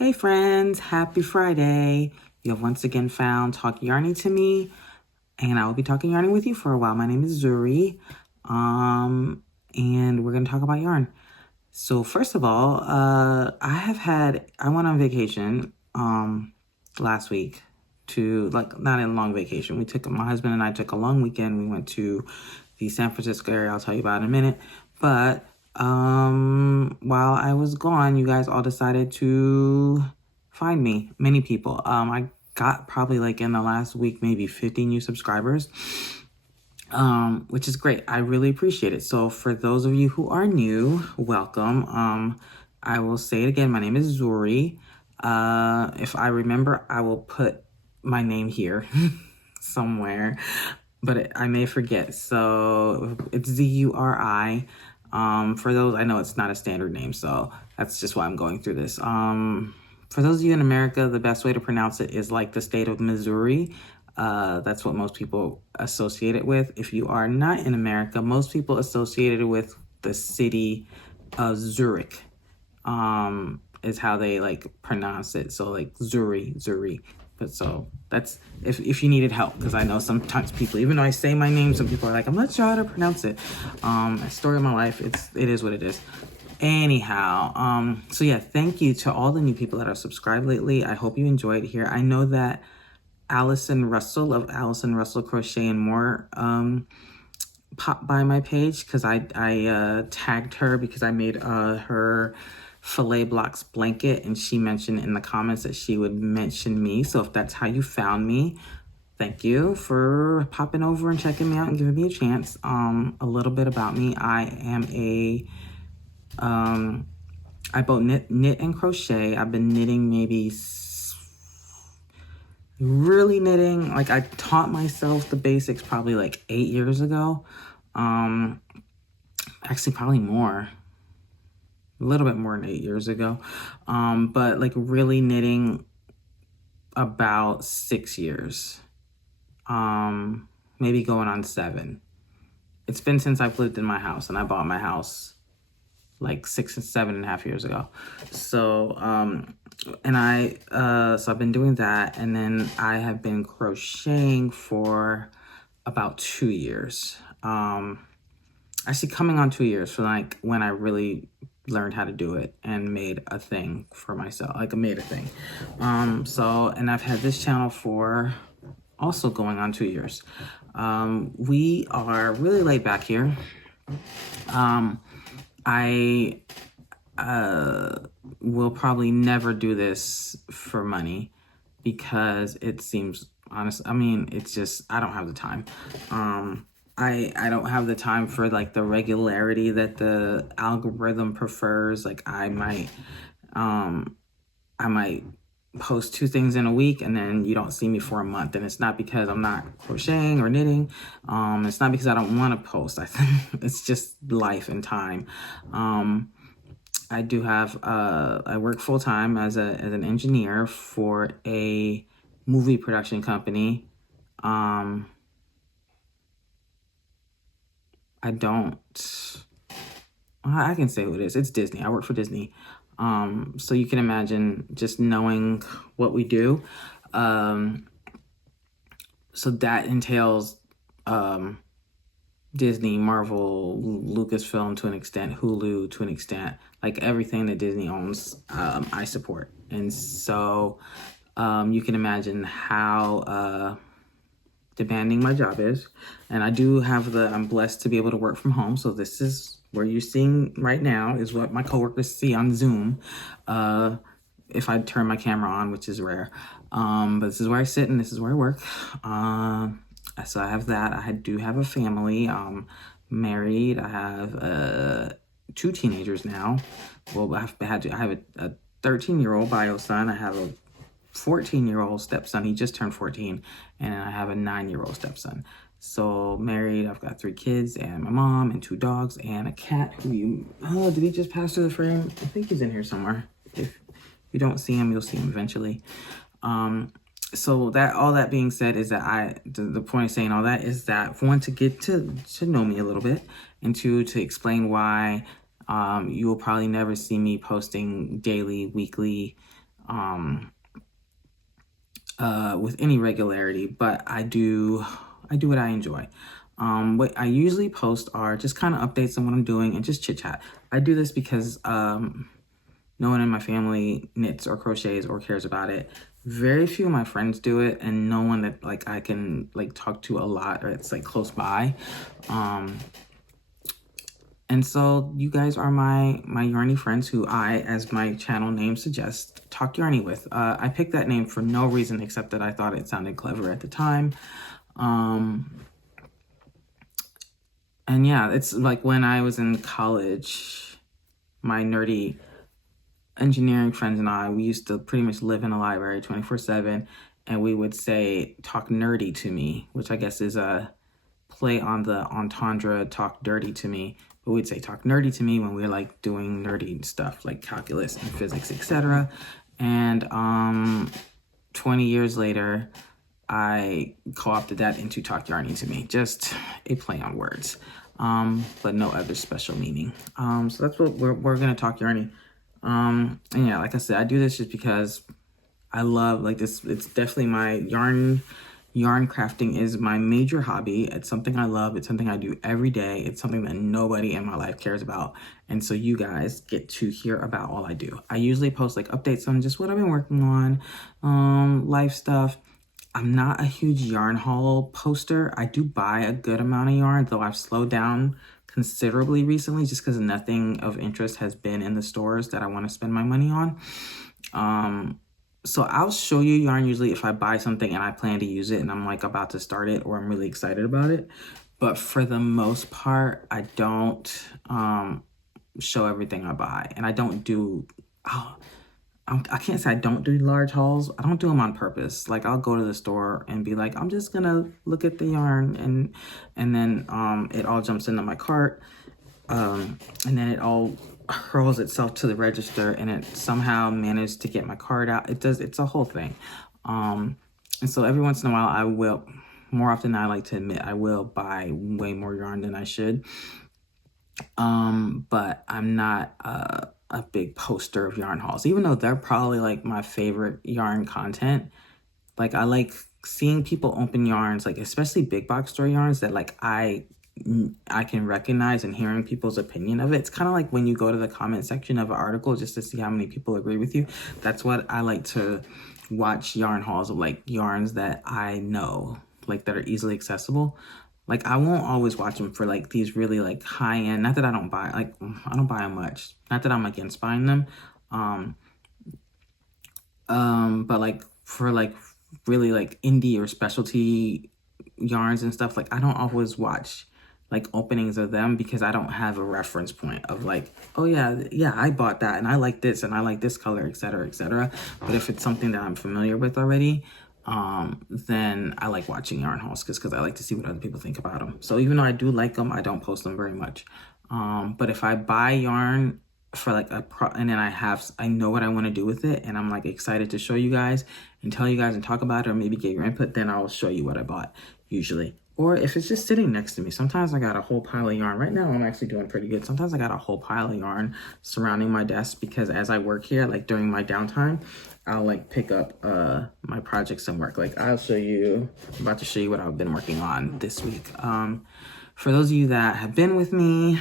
Hey friends, happy Friday. You have once again found Talk Yarning to me, and I will be talking yarning with you for a while. My name is Zuri, and we're going to talk about yarn. So first of all, I went on vacation last week not a long vacation. My husband and I took a long weekend. We went to the San Francisco area. I'll tell you about in a minute. But while I was gone, you guys all decided to find me. Many people. I got probably in the last week, maybe 50 new subscribers, which is great. I really appreciate it. So for those of you who are new, welcome. I will say it again. My name is Zuri. If I remember, I will put my name here somewhere, but I may forget. So it's Zuri. For those, I know it's not a standard name, so that's just why I'm going through this. For those of you in America, the best way to pronounce it is like the state of Missouri. That's what most people associate it with. If you are not in America, most people associate it with the city of Zurich, is how they pronounce it. So Zuri. But so that's if you needed help, because I know sometimes people, even though I say my name, some people are like, I'm not sure how to pronounce it. Story of my life. It is what it is. Anyhow, so yeah, thank you to all the new people that are subscribed lately. I hope you enjoyed here. I know that Allison Russell of Allison Russell Crochet and More popped by my page because I tagged her because I made her filet blocks blanket, and she mentioned in the comments that she would mention me. So if that's how you found me, thank you for popping over and checking me out and giving me a chance. A little bit about me. I am I both knit and crochet. I've been knitting really knitting. I taught myself the basics probably 8 years ago. Actually probably more. A little bit more than 8 years ago. But really knitting about 6 years. Maybe going on 7. It's been since I've lived in my house, and I bought my house 6 and 7.5 years ago. So, so I've been doing that, and then I have been crocheting for about 2 years. Actually coming on 2 years for when I really learned how to do it and made a thing for myself, made a thing. And I've had this channel for also going on 2 years. We are really laid back here. I will probably never do this for money because it seems honest. I mean, it's just, I don't have the time. I don't have the time for the regularity that the algorithm prefers. I might post 2 things in a week and then you don't see me for a month. And it's not because I'm not crocheting or knitting. It's not because I don't want to post. I think it's just life and time. I do have, I work full time as an engineer for a movie production company. I can say who it is. It's Disney. I work for Disney. So you can imagine just knowing what we do. So that entails Disney, Marvel, Lucasfilm to an extent, Hulu to an extent, everything that Disney owns, I support. And so you can imagine how demanding my job is. And I do have I'm blessed to be able to work from home. So this is where you're seeing right now is what my coworkers see on Zoom. If I turn my camera on, which is rare. But this is where I sit and this is where I work. So I have that. I do have a family. Married. I have 2 teenagers now. Well, I have a 13-year-old bio son. I have a 14-year-old stepson. He just turned 14. And I have a 9-year-old stepson. So married, I've got 3 kids and my mom and 2 dogs and a cat did he just pass through the frame? I think he's in here somewhere. If you don't see him, you'll see him eventually. So all that being said is that the point of saying all that is that 1, to get to know me a little bit, and 2, to explain why you will probably never see me posting daily, weekly, with any regularity, but I do what I enjoy. What I usually post are just kind of updates on what I'm doing and just chit chat. I do this because no one in my family knits or crochets or cares about it. Very few of my friends do it, and no one that like I can like talk to a lot or it's like close by. And so you guys are my yarny friends who I, as my channel name suggests, talk yarny with. I picked that name for no reason except that I thought it sounded clever at the time. And yeah, it's like when I was in college, my nerdy engineering friends and I, we used to pretty much live in a library 24/7, and we would say, talk nerdy to me, which I guess is a play on the entendre, talk dirty to me. But we'd say talk nerdy to me when we were like doing nerdy stuff like calculus and physics, etc. And 20 years later, I co-opted that into talk yarny to me, just a play on words, but no other special meaning. So that's what we're gonna talk yarny. And yeah, like I said, I do this just because I love like this. It's definitely my yarn crafting is my major hobby. It's something I love. It's something I do every day. It's something that nobody in my life cares about. And so you guys get to hear about all I do. I usually post like updates on just what I've been working on, life stuff. I'm not a huge yarn haul poster. I do buy a good amount of yarn, though I've slowed down considerably recently just because nothing of interest has been in the stores that I want to spend my money on. So I'll show you yarn usually if I buy something and I plan to use it and I'm like about to start it or I'm really excited about it. But for the most part, I don't show everything I buy. And I don't do, I can't say I don't do large hauls. I don't do them on purpose. Like I'll go to the store and be like, I'm just gonna look at the yarn and then it all jumps into my cart. And then it all hurls itself to the register and it somehow managed to get my card out. It's a whole thing. And so every once in a while I will, more often than I like to admit, I will buy way more yarn than I should. But I'm not a big poster of yarn hauls, even though they're probably like my favorite yarn content. Like I like seeing people open yarns, like especially big box store yarns that like I can recognize and hearing people's opinion of it. It's kind of like when you go to the comment section of an article just to see how many people agree with you. That's what I like to watch yarn hauls of, like yarns that I know, like that are easily accessible. Like I won't always watch them for like these really like high end, not that I don't buy, like I don't buy them much. Not that I'm against buying them. But like for like really like indie or specialty yarns and stuff, like I don't always watch like openings of them because I don't have a reference point of like, oh yeah, I bought that and I like this and I like this color, etc., etc. But if it's something that I'm familiar with already, then I like watching yarn hauls because I like to see what other people think about them. So even though I do like them, I don't post them very much. But if I buy yarn for like and then I know what I want to do with it and I'm like excited to show you guys and tell you guys and talk about it or maybe get your input, then I'll show you what I bought usually. Or if it's just sitting next to me, sometimes I got a whole pile of yarn. Right now, I'm actually doing pretty good. Sometimes I got a whole pile of yarn surrounding my desk because as I work here, like during my downtime, I'll like pick up my projects and work. Like I'm about to show you what I've been working on this week. For those of you that have been with me,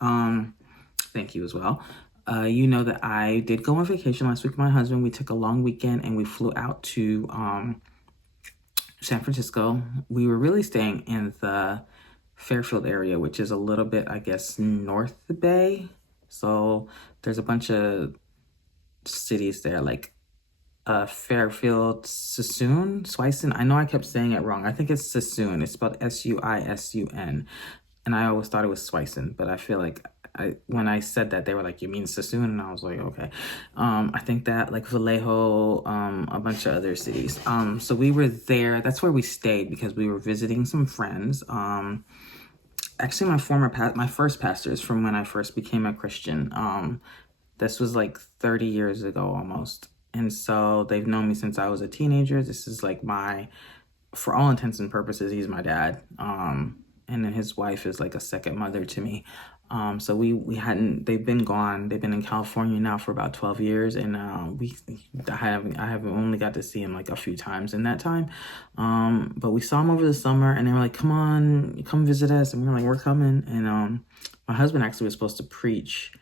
thank you as well. You know that I did go on vacation last week with my husband. We took a long weekend and we flew out to San Francisco. We were really staying in the Fairfield area, which is a little bit, I guess, north of the Bay. So there's a bunch of cities there, like Fairfield, Swison. I know I kept saying it wrong. I think it's Sassoon. It's spelled Suisun. And I always thought it was Swison, but I feel like when I said that, they were like, you mean Sassoon? And I was like, okay. I think that like Vallejo, a bunch of other cities. So we were there. That's where we stayed because we were visiting some friends. Actually, my first pastors from when I first became a Christian. This was like 30 years ago almost. And so they've known me since I was a teenager. This is like for all intents and purposes, he's my dad. And then his wife is like a second mother to me. So they've been gone. They've been in California now for about 12 years. And I have only got to see him like a few times in that time. But we saw him over the summer and they were like, come visit us. And we were like, we're coming. And my husband actually was supposed to preach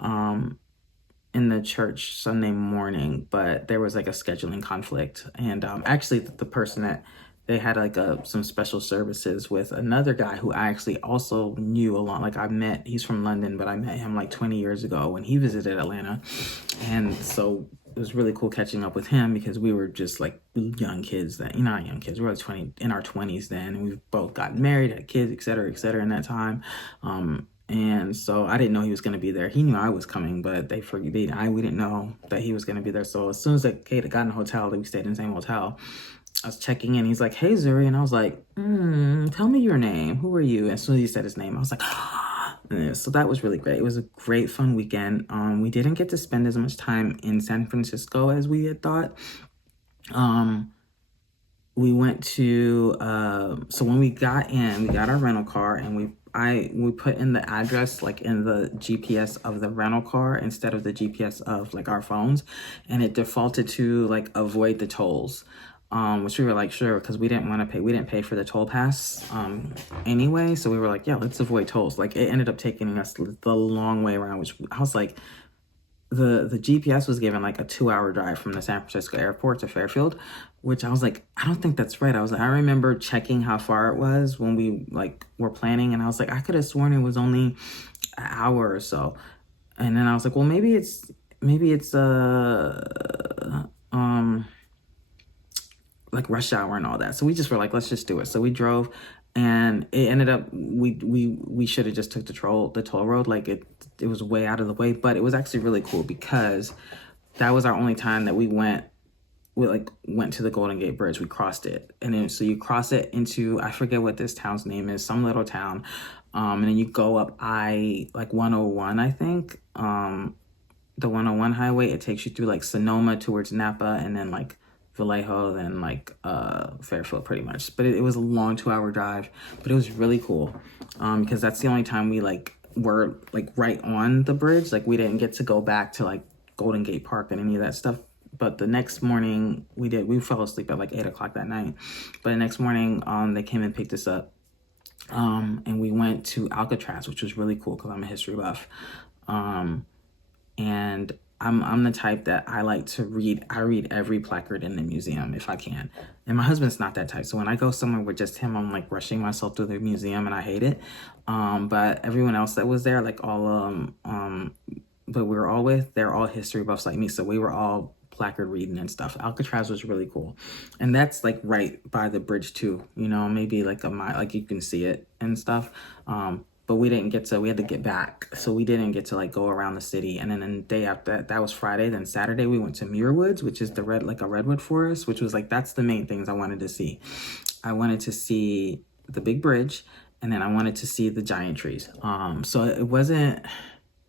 in the church Sunday morning, but there was like a scheduling conflict. And actually the person that they had like some special services with another guy who I actually also knew a lot. Like he's from London, but I met him like 20 years ago when he visited Atlanta. And so it was really cool catching up with him because we were just like young kids not young kids, we were like in our 20s then. And we both got married, had kids, et cetera, in that time. And so I didn't know he was going to be there. He knew I was coming, but we didn't know that he was going to be there. So as soon as Kate got in the hotel, we stayed in the same hotel, I was checking in. He's like, hey, Zuri. And I was like, tell me your name. Who are you? And as soon as he said his name, I was like, so that was really great. It was a great, fun weekend. We didn't get to spend as much time in San Francisco as we had thought. We went to, so when we got our rental car and we put in the address like in the GPS of the rental car instead of the GPS of like our phones, and it defaulted to like avoid the tolls, which we were like, sure, because we didn't pay for the toll pass anyway, so we were like, yeah, let's avoid tolls. Like it ended up taking us the long way around, which I was like, the GPS was given like a 2-hour drive from the San Francisco airport to Fairfield, which I was like, I don't think that's right. I remember checking how far it was when we like were planning, and I was like, I could have sworn it was only an hour or so. And then I was like, well, maybe it's like rush hour and all that. So we just were like, let's just do it. So we drove, and it ended up we should have just took the toll road. Like it was way out of the way, but it was actually really cool because that was our only time that we went to the Golden Gate Bridge. We crossed it, and then so you cross it into, I forget what this town's name is, some little town, and then you go up 101, I think, the 101 highway. It takes you through like Sonoma towards Napa, and then like Vallejo, then like Fairfield, pretty much. But it was a long 2-hour drive, but it was really cool because that's the only time we like were like right on the bridge. Like we didn't get to go back to like Golden Gate Park and any of that stuff. But the next morning we fell asleep at like 8 o'clock that night. But the next morning they came and picked us up, and we went to Alcatraz, which was really cool because I'm a history buff, and I'm the type that I like to read. I read every placard in the museum if I can. And my husband's not that type. So when I go somewhere with just him, I'm like rushing myself through the museum and I hate it. But everyone else that was there, like but they're all history buffs like me. So we were all placard reading and stuff. Alcatraz was really cool. And that's like right by the bridge too, maybe like a mile, like you can see it and stuff. But we had to get back. So we didn't get to like go around the city. And then the day after that was Friday. Then Saturday we went to Muir Woods, which is a redwood forest, which was like, that's the main things I wanted to see. I wanted to see the big bridge, and then I wanted to see the giant trees. So it wasn't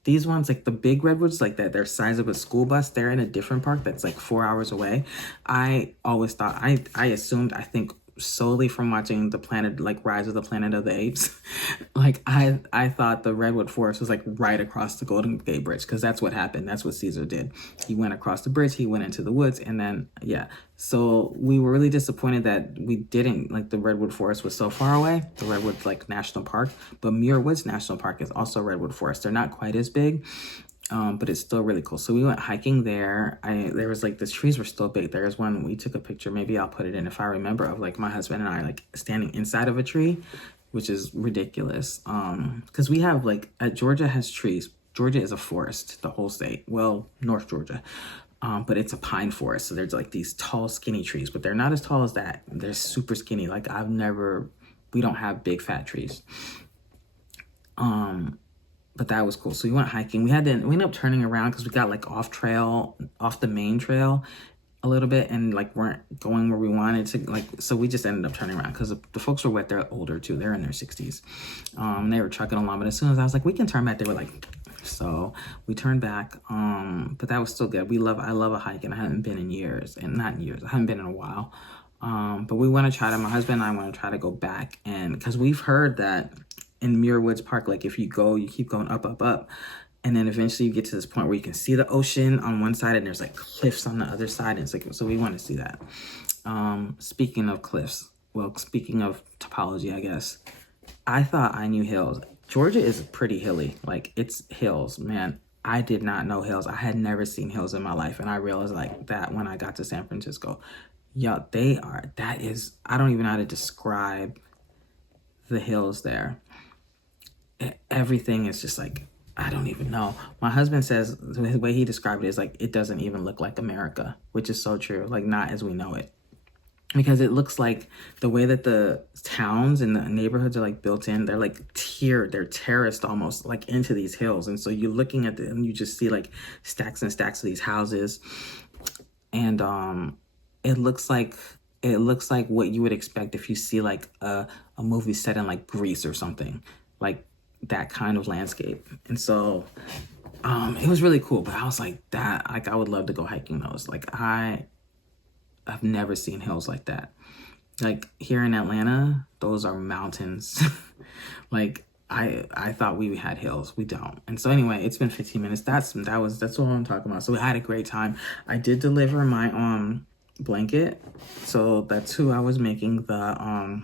these ones, like the big redwoods, like that, they're size of a school bus. They're in a different park that's like 4 hours away. I always thought, I assumed, I think solely from watching the Planet, like Rise of the Planet of the Apes, like I thought the redwood forest was like right across the Golden Gate Bridge, because that's what happened. That's what Caesar did. He went across the bridge, he went into the woods, and then so we were really disappointed that we didn't, like, the redwood forest was so far away, the Redwood like National Park. But Muir Woods National Park is also redwood forest. They're not quite as big, but it's still really cool. So we went hiking there. There was like, the trees were still big. There's one, we took a picture, maybe I'll put it in if I remember, of like my husband and I like standing inside of a tree, which is ridiculous. Because we have like, Georgia has trees. Georgia is a forest, the whole state. Well, North Georgia. But it's a pine forest. So there's like these tall, skinny trees, but they're not as tall as that. They're super skinny. Like we don't have big fat trees. But that was cool. So we went hiking. We ended up turning around because we got like off the main trail a little bit, and like weren't going where we wanted to, like, so we just ended up turning around because the folks were wet. They're older too. They're in their 60s. They were trucking along, but as soon as I was like, we can turn back, they were like, so we turned back. But that was still good. I love a hike, and I haven't been in years, and not in years. I haven't been in a while. But we want to my husband and I want to try to go back, and because we've heard that in Muir Woods Park, like if you go, you keep going up, up, up. And then eventually you get to this point where you can see the ocean on one side and there's like cliffs on the other side. And it's like, so we want to see that. Speaking of cliffs, well, speaking of topology, I guess, I thought I knew hills. Georgia is pretty hilly. Like, it's hills, man. I did not know hills. I had never seen hills in my life. And I realized like that when I got to San Francisco. Yeah, I don't even know how to describe the hills there. Everything is just like, I don't even know. My husband says the way he described it is like, it doesn't even look like America, which is so true. Like, not as we know it. Because it looks like the way that the towns and the neighborhoods are like built in, they're like tiered, they're terraced almost like into these hills. And so you're looking at them and you just see like stacks and stacks of these houses. And it looks like what you would expect if you see like a movie set in like Greece or something, like that kind of landscape. And so it was really cool. But I was like, I would love to go hiking those. Like, I've never seen hills like that. Like, here in Atlanta, those are mountains. Like, I thought we had hills. We don't. And so anyway, it's been 15 minutes. That's what I'm talking about. So we had a great time. I did deliver my blanket. So that's who I was making the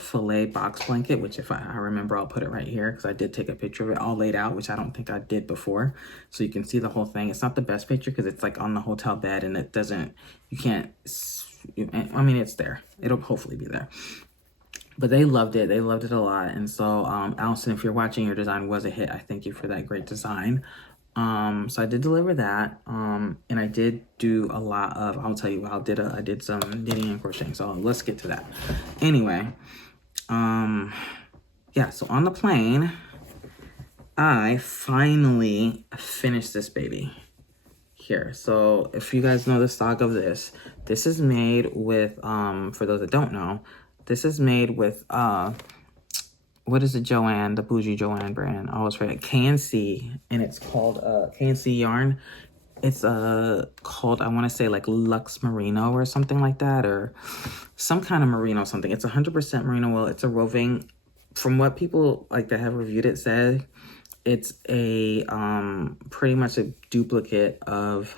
filet box blanket, which if I remember, I'll put it right here because I did take a picture of it all laid out, which I don't think I did before. So you can see the whole thing. It's not the best picture because it's like on the hotel bed and it doesn't, you can't, I mean, it's there. It'll hopefully be there. But they loved it. They loved it a lot. And so, Allison, if you're watching, your design was a hit. I thank you for that great design. So I did deliver that, and I did do a lot of, I'll tell you what, I did some knitting and crocheting, so let's get to that. Anyway, yeah, so on the plane, I finally finished this baby here. So if you guys know the stock of this is made with, for those that don't know, this is made with, what is it, Joanne, the bougie Joanne brand? I always forget. KNC, and it's called KNC yarn. It's called, I want to say like Lux Merino or something like that, or some kind of merino something. It's 100% merino wool. It's a roving. From what people like that have reviewed it said, it's a pretty much a duplicate of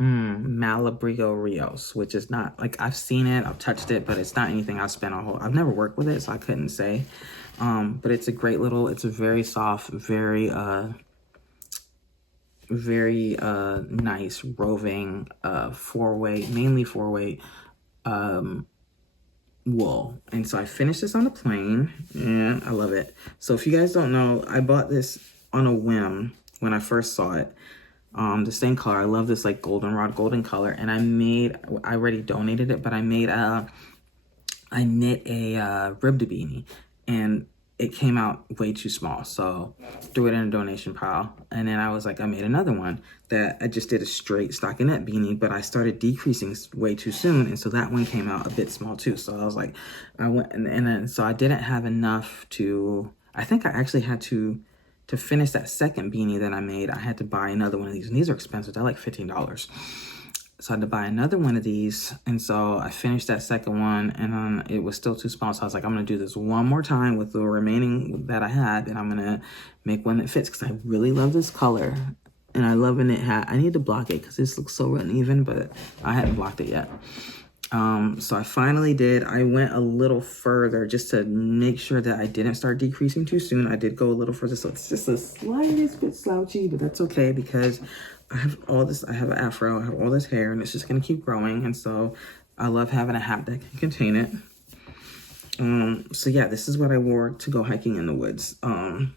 Malabrigo Rios, which is not, like, I've seen it, I've touched it, but it's not anything I've spent I've never worked with it, so I couldn't say. But it's a great little, it's a very soft, very nice roving, mainly four-way wool. And so I finished this on the plane, and I love it. So if you guys don't know, I bought this on a whim when I first saw it. The same color. I love this like goldenrod golden color. And I already donated it, but I knit a ribbed beanie, and it came out way too small. So threw it in a donation pile. And then I was like, I made another one that I just did a straight stockinette beanie, but I started decreasing way too soon. And so that one came out a bit small too. So I was like, I went, and then, so I didn't have enough I think I actually had to finish that second beanie that I made, I had to buy another one of these. And these are expensive. They're like $15. So I had to buy another one of these. And so I finished that second one, and it was still too small. So I was like, I'm going to do this one more time with the remaining that I had, and I'm going to make one that fits because I really love this color. And I love a knit hat. I need to block it because this looks so uneven, but I hadn't blocked it yet. So I finally did. I went a little further just to make sure that I didn't start decreasing too soon. I did go a little further, so it's just the slightest bit slouchy, but that's okay because I have I have an afro, I have all this hair, and it's just gonna keep growing. And so I love having a hat that can contain it. So yeah, this is what I wore to go hiking in the woods. And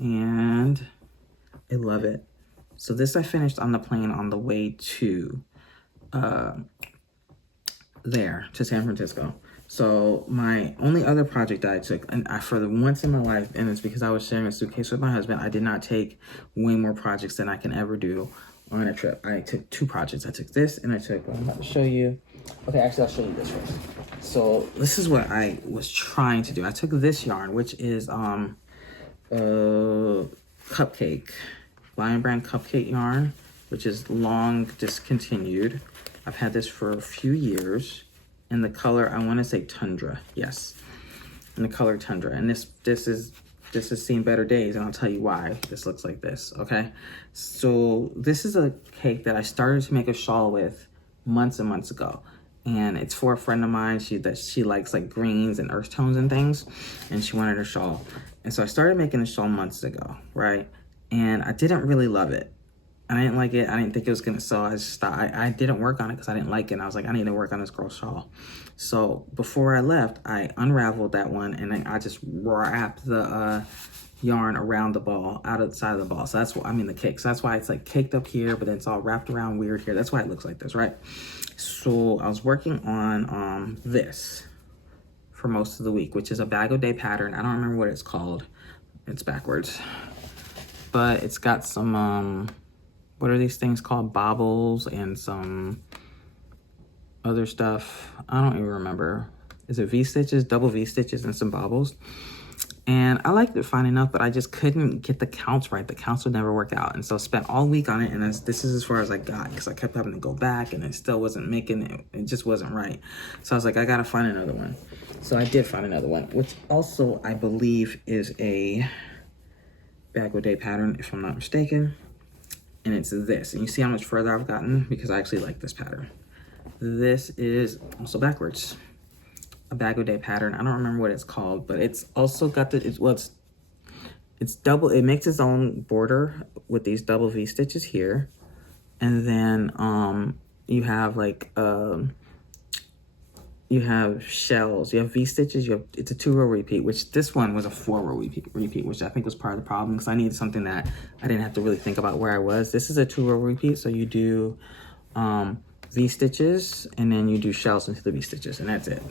I love it. So this I finished on the plane on the way to, there to San Francisco. So my only other project that I took, and for the once in my life, and it's because I was sharing a suitcase with my husband, I did not take way more projects than I can ever do on a trip. I took 2 projects. I took this, and I took what I'm about to show you. Okay, actually, I'll show you this first. So this is what I was trying to do. I took this yarn, which is cupcake, Lion Brand cupcake yarn, which is long discontinued. I've had this for a few years, in the color, I want to say Tundra. Yes, in the color Tundra. And this has seen better days, and I'll tell you why this looks like this, okay? So this is a cake that I started to make a shawl with months and months ago. And it's for a friend of mine. She likes like greens and earth tones and things, and she wanted a shawl. And so I started making a shawl months ago, right? And I didn't really love it. I didn't like it. I didn't think it was gonna sell. I didn't work on it because I didn't like it. And I was like, I need to work on this girl's shawl. So before I left, I unraveled that one, and then I just wrapped the yarn around the ball, outside of the ball. So that's what I mean, the cake. So that's why it's like caked up here, but then it's all wrapped around weird here. That's why it looks like this, right? So I was working on this for most of the week, which is a bag o' day pattern. I don't remember what it's called. It's backwards, but it's got some what are these things called? Bobbles and some other stuff. I don't even remember. Is it V-stitches, double V-stitches, and some bobbles? And I liked it fine enough, but I just couldn't get the counts right. The counts would never work out. And so I spent all week on it, and this is as far as I got, because I kept having to go back, and it still wasn't making it. It just wasn't right. So I was like, I gotta find another one. So I did find another one, which also I believe is a bag o' day pattern, if I'm not mistaken. And it's this. And you see how much further I've gotten? Because I actually like this pattern. This is also backwards. A bag o' day pattern. I don't remember what it's called, but it's also got it's double. It makes its own border with these double V stitches here, and then you have like you have shells. You have V stitches. It's a 2-row repeat, which this one was a 4-row repeat, which I think was part of the problem because I needed something that I didn't have to really think about where I was. This is a 2-row repeat, so you do V stitches and then you do shells into the V stitches, and that's it.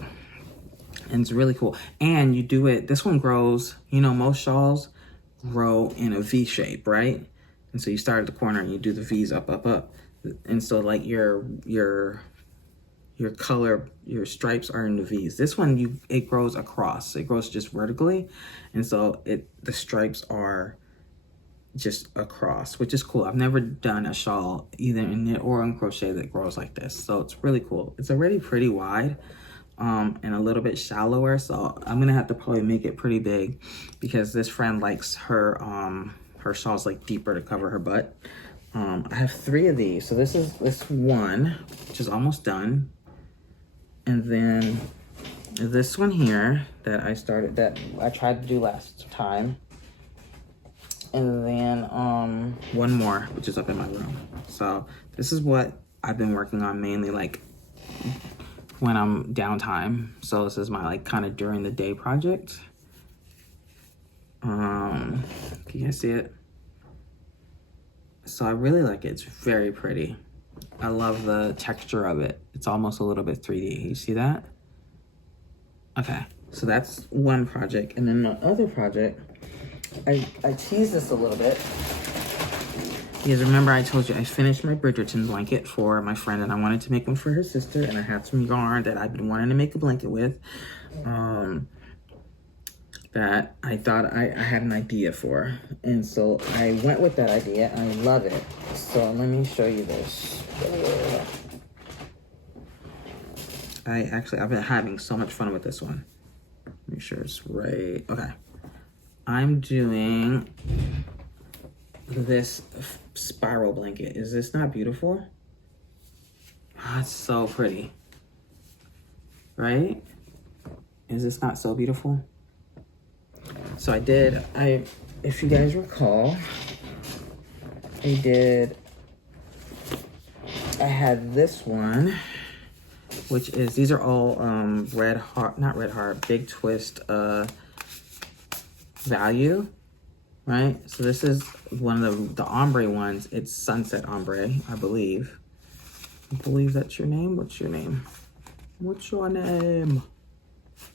And it's really cool. And you do it, this one grows, you know, most shawls grow in a V shape, right? And so you start at the corner and you do the V's up, up, up. And so like your color, your stripes are in the V's. This one, it grows across. It grows just vertically. And so the stripes are just across, which is cool. I've never done a shawl either in knit or in crochet that grows like this. So it's really cool. It's already pretty wide. And a little bit shallower, so I'm gonna have to probably make it pretty big because this friend likes her shawls like deeper to cover her butt. I have 3 of these, so this is this one, which is almost done, and then this one here that I tried to do last time, and then one more, which is up in my room. So this is what I've been working on mainly, like when I'm downtime. So this is my like kind of during the day project. Can you guys see it? So I really like it. It's very pretty. I love the texture of it. It's almost a little bit 3D. You see that? Okay, so that's one project. And then the other project, I teased this a little bit. Because remember I told you I finished my Bridgerton blanket for my friend, and I wanted to make one for her sister, and I had some yarn that I've been wanting to make a blanket with that I thought I had an idea for. And so I went with that idea, and I love it. So let me show you this. I've been having so much fun with this one. Make sure it's right. Okay. I'm doing this spiral blanket. Is this not beautiful? Oh, it's so pretty, right? Is this not so beautiful? So if you guys recall, I had this one, which is, these are all big twist value, right? So this is one of the ombre ones. It's Sunset Ombre, I believe. I believe that's your name. What's your name? What's your name?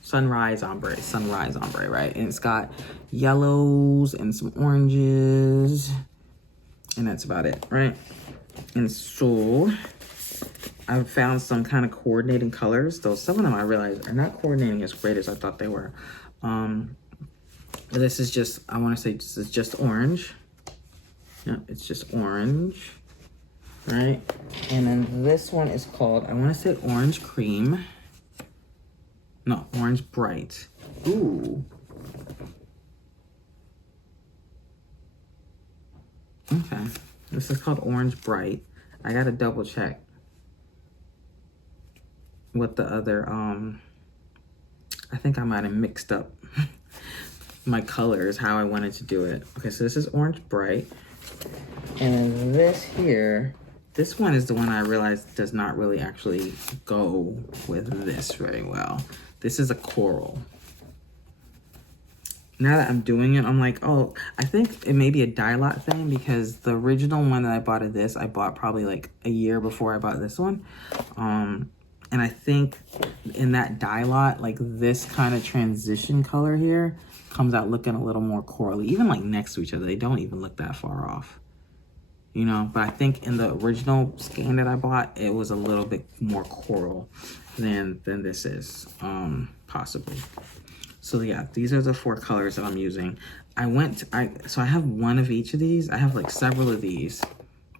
Sunrise Ombre, right? And it's got yellows and some oranges, and that's about it, right? And so I found some kind of coordinating colors, though some of them I realized are not coordinating as great as I thought they were. This is just, I want to say this is just orange. Yeah, it's just orange, right? And then this one is called, I want to say orange cream. No, Orange Bright. Ooh. Okay. This is called Orange Bright. I gotta double check what the other, I think I might have mixed up my colors, how I wanted to do it. Okay, so this is Orange Bright. And this here, this one is the one I realized does not really actually go with this very well. This is a coral. Now that I'm doing it, I'm like, oh, I think it may be a dye lot thing because the original one that I bought of this, I bought probably like a year before I bought this one. And I think in that dye lot, like this kind of transition color here comes out looking a little more corally. Even like next to each other, they don't even look that far off. You know, but I think in the original skein that I bought, it was a little bit more coral than this is, possibly. So yeah, these are the 4 colors that I'm using. So I have one of each of these. I have like several of these,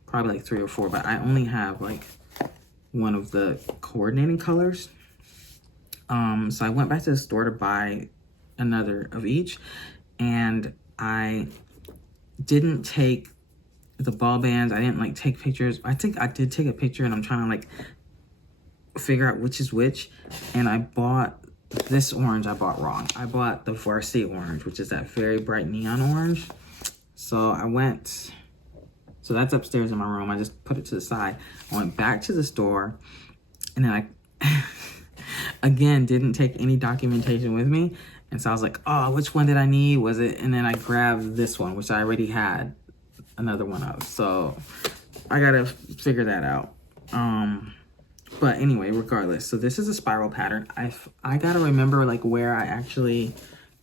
probably like 3 or 4, but I only have like one of the coordinating colors. So I went back to the store to buy another of each, and I didn't take the ball bands. I didn't like take pictures. I think I did take a picture, and I'm trying to like figure out which is which. And I bought this orange. I bought wrong. I bought the Varsity orange, which is that very bright neon orange. So I went, so that's upstairs in my room. I just put it to the side. I went back to the store, and then I again didn't take any documentation with me. And so I was like, oh, which one did I need? Was it? And then I grabbed this one, which I already had another one of. So I gotta figure that out. But anyway, regardless, so this is a spiral pattern. I gotta remember like where I actually,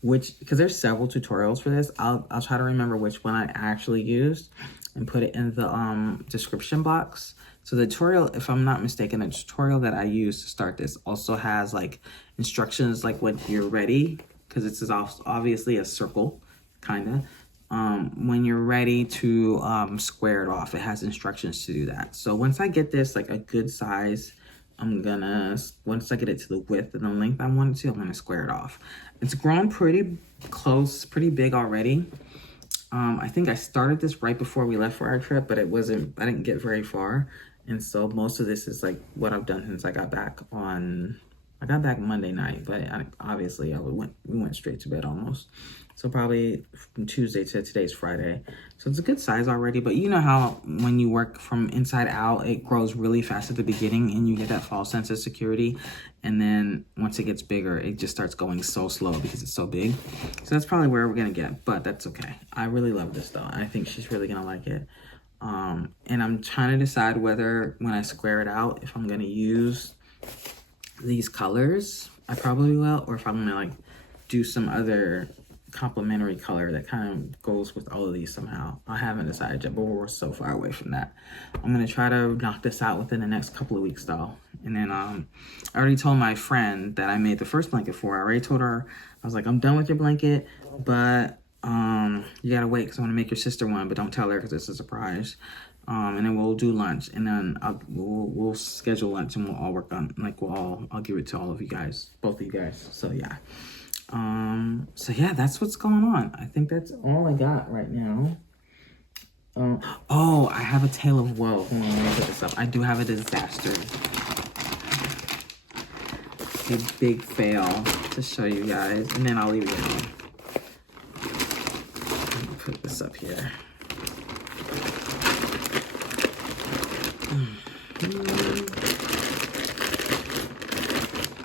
because there's several tutorials for this. I'll try to remember which one I actually used and put it in the description box. So the tutorial, if I'm not mistaken, the tutorial that I used to start this also has like instructions like when you're ready, because it's obviously a circle, kinda. When you're ready to square it off, it has instructions to do that. So once I get this like a good size, once I get it to the width and the length I want it to, I'm gonna square it off. It's grown pretty close, pretty big already. I think I started this right before we left for our trip, but I didn't get very far. And so most of this is like what I've done since I got back Monday night, but obviously we went straight to bed almost. So probably from Tuesday to today's Friday. So it's a good size already, but you know how when you work from inside out, it grows really fast at the beginning and you get that false sense of security. And then once it gets bigger, it just starts going so slow because it's so big. So that's probably where we're gonna get, but that's okay. I really love this though. I think she's really gonna like it. And I'm trying to decide whether when I square it out, if I'm gonna use these colors, I probably will, or if I'm gonna like do some other complementary color that kind of goes with all of these somehow. I haven't decided yet, but we're so far away from that. I'm gonna try to knock this out within the next couple of weeks though. And then I already told my friend that I made the first blanket for. I already told her, I was like, I'm done with your blanket, but you gotta wait because I want to make your sister one, but don't tell her because it's a surprise. And then we'll do lunch, and then we'll schedule lunch, and we'll all work on I'll give it to all of you guys, both of you guys. So yeah. So yeah, that's what's going on. I think that's all I got right now. Oh, I have a tale of woe. Hold on, let me put this up. I do have a disaster. A big fail to show you guys, and then I'll leave it alone. Let me put this up here.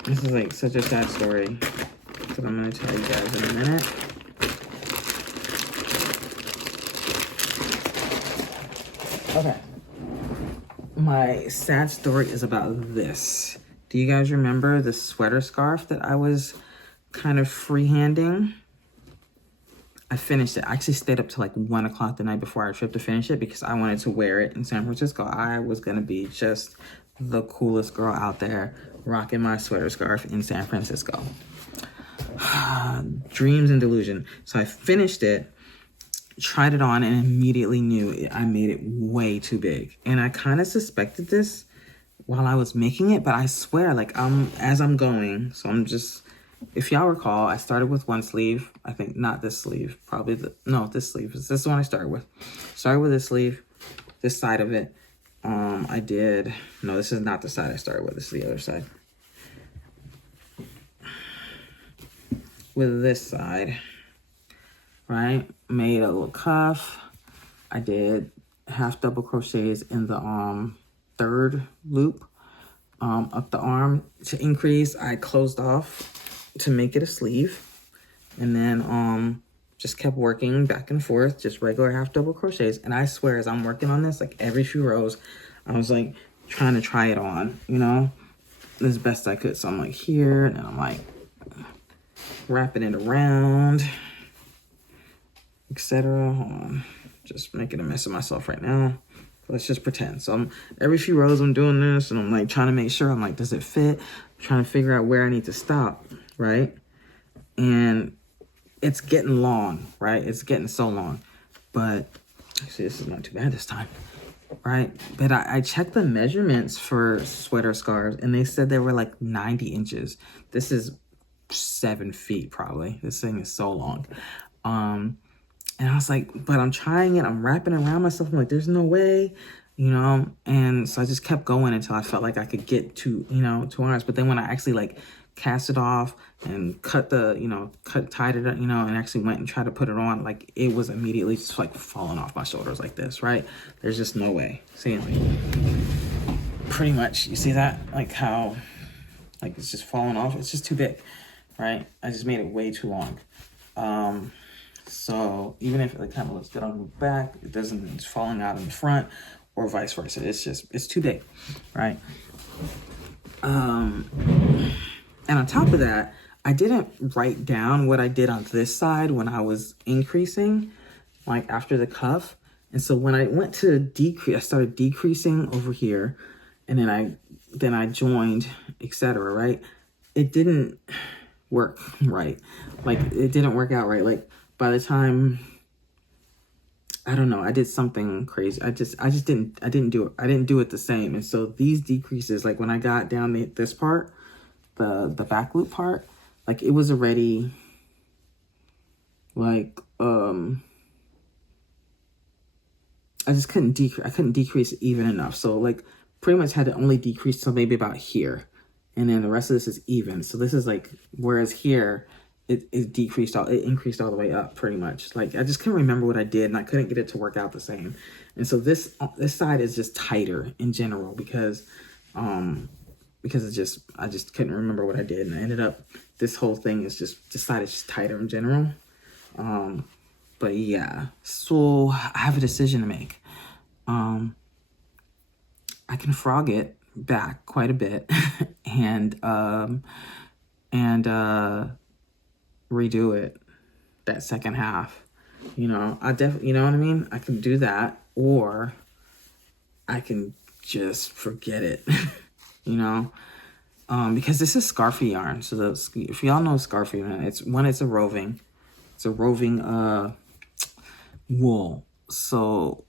This is like such a sad story that I'm gonna tell you guys in a minute. Okay. My sad story is about this. Do you guys remember the sweater scarf that I was kind of freehanding? I finished it. I actually stayed up till like 1 o'clock the night before our trip to finish it because I wanted to wear it in San Francisco. I was gonna be just the coolest girl out there rocking my sweater scarf in San Francisco. Dreams and delusion. So I finished it, tried it on, and immediately knew I made it way too big. And I kind of suspected this while I was making it, but I swear, like as I'm going, so I'm just if y'all recall, I started with one sleeve. I think not this sleeve, probably this sleeve. This is the one I started with. Started with this sleeve, this side of it. No, this is not the side I started with. This is the other side. With this side, right? Made a little cuff. I did half double crochets in the third loop up the arm to increase. I closed off to make it a sleeve, and then just kept working back and forth, just regular half double crochets. And I swear, as I'm working on this, like every few rows, I was like trying to try it on, you know, as best I could. So I'm like here, and then I'm like wrapping it around, etc. Hold on, just making a mess of myself right now. Let's just pretend. So every few rows I'm doing this, and I'm like trying to make sure. I'm like, does it fit? I'm trying to figure out where I need to stop, right? And it's getting long, right? It's getting so long. But actually, this is not too bad this time, right? But I checked the measurements for sweater scarves, and they said they were like 90 inches. This is 7 feet probably. This thing is so long. And I was like, but I'm trying it. I'm wrapping around myself. I'm like, there's no way, you know? And so I just kept going until I felt like I could get to, you know, 2 arms. But then when I actually like cast it off and tied it up, you know, and actually went and tried to put it on, like it was immediately just like falling off my shoulders like this, right? There's just no way. See, like, pretty much, you see that? Like how, like it's just falling off. It's just too big, right? I just made it way too long. So even if it kind of looks good on the back, it doesn't, it's falling out in the front or vice versa. It's too big, right? And on top of that, I didn't write down what I did on this side when I was increasing, like after the cuff. And so when I went to decrease, I started decreasing over here, and then I joined, etc. Right? It didn't work right. Like it didn't work out right. Like by the time, I don't know, I did something crazy. I didn't do it. I didn't do it the same. And so these decreases, like when I got down this part, the back loop part, like it was already like, I just couldn't decrease even enough. So like pretty much had to only decrease to maybe about here. And then the rest of this is even. So this is like, whereas here, it increased all the way up pretty much. Like I just couldn't remember what I did, and I couldn't get it to work out the same. And so this side is just tighter in general because it's just, I just couldn't remember what I did, and I ended up, this whole thing is just, this side is just tighter in general. But yeah, so I have a decision to make. I can frog it back quite a bit and redo it, that second half. You know, you know what I mean? I can do that, or I can just forget it, you know? Because this is Scarfy yarn. So if y'all know Scarfy, it's a roving wool. So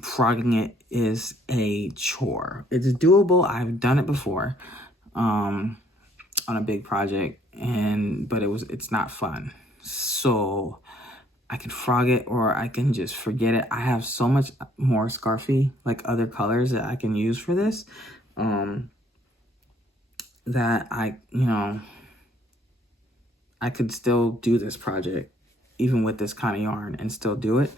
frogging it is a chore. It's doable. I've done it before on a big project, but it's not fun. So I can frog it, or I can just forget it. I have so much more Scarfy, like other colors that I can use for this, that I could still do this project even with this kind of yarn and still do it.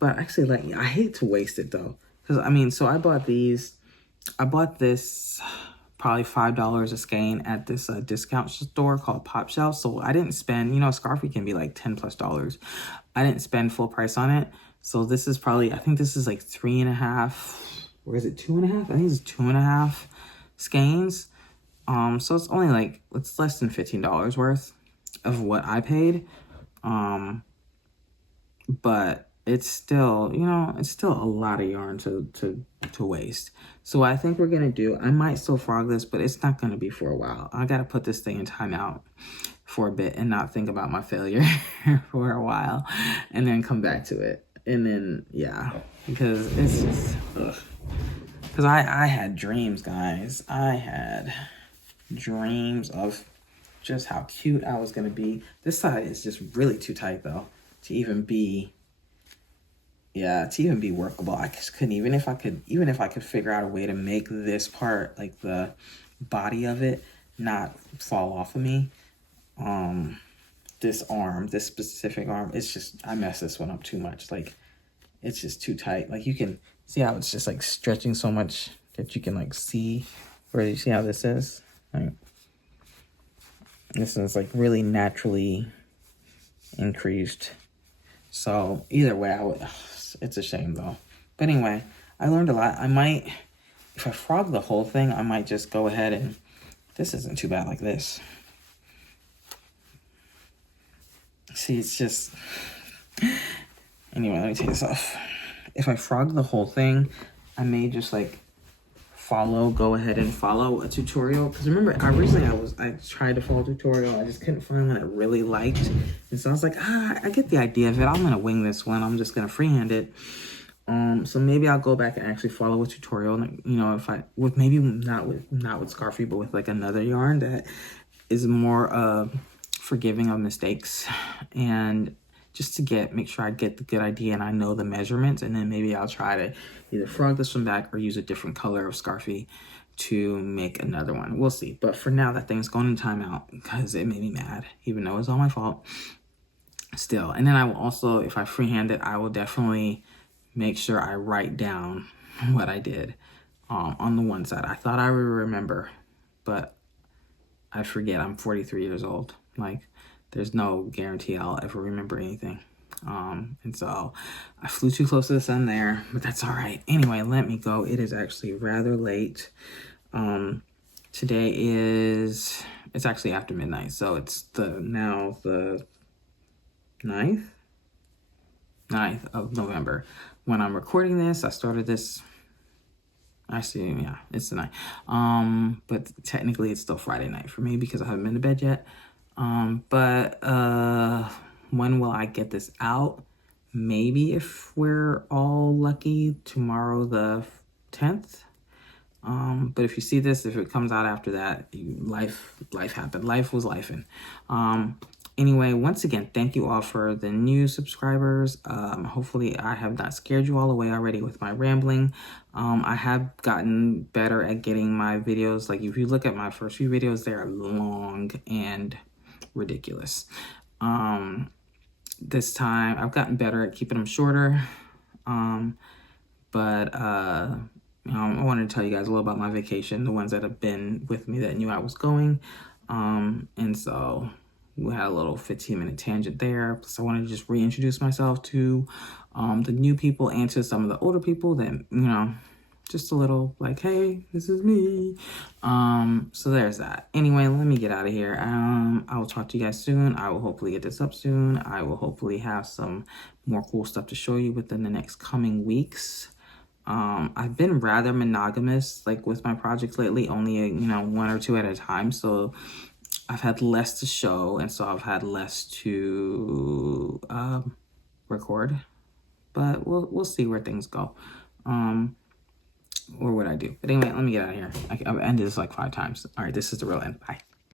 But actually, like, I hate to waste it though, because I mean, so I bought this probably $5 a skein at this discount store called Pop Shelf. So I didn't spend, Scarfy can be like $10+. I didn't spend full price on it. So this is probably, I think this is like 3.5, or is it 2.5? I think it's 2.5 skeins. So it's only like, it's less than $15 worth of what I paid. But it's still, it's still a lot of yarn to waste. So what I think we're gonna do, I might still frog this, but it's not gonna be for a while. I gotta put this thing in timeout for a bit and not think about my failure for a while, and then come back to it. And then, yeah, because it's just, ugh. Because I had dreams, guys. I had dreams of just how cute I was going to be. This side is just really too tight, though, to even be, yeah, to even be workable. I just couldn't, even if I could figure out a way to make this part, like the body of it, not fall off of me. This arm, this specific arm, it's just, I mess this one up too much. Like, it's just too tight. Like, you can see how it's just like stretching so much that you can like see where you see how this is. Like, this is like really naturally increased. So either way, it's a shame though. But anyway, I learned a lot. I might, if I frog the whole thing, I might just go ahead and, this isn't too bad like this. See, it's just, anyway, let me take this off. If I frog the whole thing, I may just like go ahead and follow a tutorial. Because remember, originally I tried to follow a tutorial. I just couldn't find one I really liked. And so I was like, I get the idea of it. I'm going to wing this one. I'm just going to freehand it. So maybe I'll go back and actually follow a tutorial. You know, with maybe not with Scarfy, but with like another yarn that is more forgiving of mistakes, and just to make sure I get the good idea and I know the measurements, and then maybe I'll try to either frog this one back or use a different color of Scarfy to make another one. We'll see. But for now, that thing's going in timeout because it made me mad, even though it's all my fault still. And then I will also, if I freehand it, I will definitely make sure I write down what I did on the one side. I thought I would remember, but I forget. I'm 43 years old. Like, there's no guarantee I'll ever remember anything. And so I flew too close to the sun there, but that's all right. Anyway, let me go. It is actually rather late. Today it's actually after midnight. So it's now the 9th of November. When I'm recording this, I started this, actually, yeah, it's the 9th. But technically it's still Friday night for me because I haven't been to bed yet. But when will I get this out? Maybe, if we're all lucky, tomorrow the 10th. But if you see this, if it comes out after that, life happened. Life was lifing. Anyway, once again, thank you all for the new subscribers. Hopefully I have not scared you all away already with my rambling. I have gotten better at getting my videos. Like, if you look at my first few videos, they're long and ridiculous. This time I've gotten better at keeping them shorter. But I wanted to tell you guys a little about my vacation, the ones that have been with me that knew I was going. And so we had a little 15-minute tangent there. So I wanted to just reintroduce myself to the new people and to some of the older people that, you know, just a little like, hey, this is me. So there's that. Anyway, let me get out of here. I will talk to you guys soon. I will hopefully get this up soon. I will hopefully have some more cool stuff to show you within the next coming weeks. I've been rather monogamous, like, with my projects lately, only, you know, 1 or 2 at a time. So I've had less to show, and so I've had less to record. But we'll see where things go. Or what I do. But anyway, let me get out of here. I've ended this like 5 times. All right, this is the real end. Bye.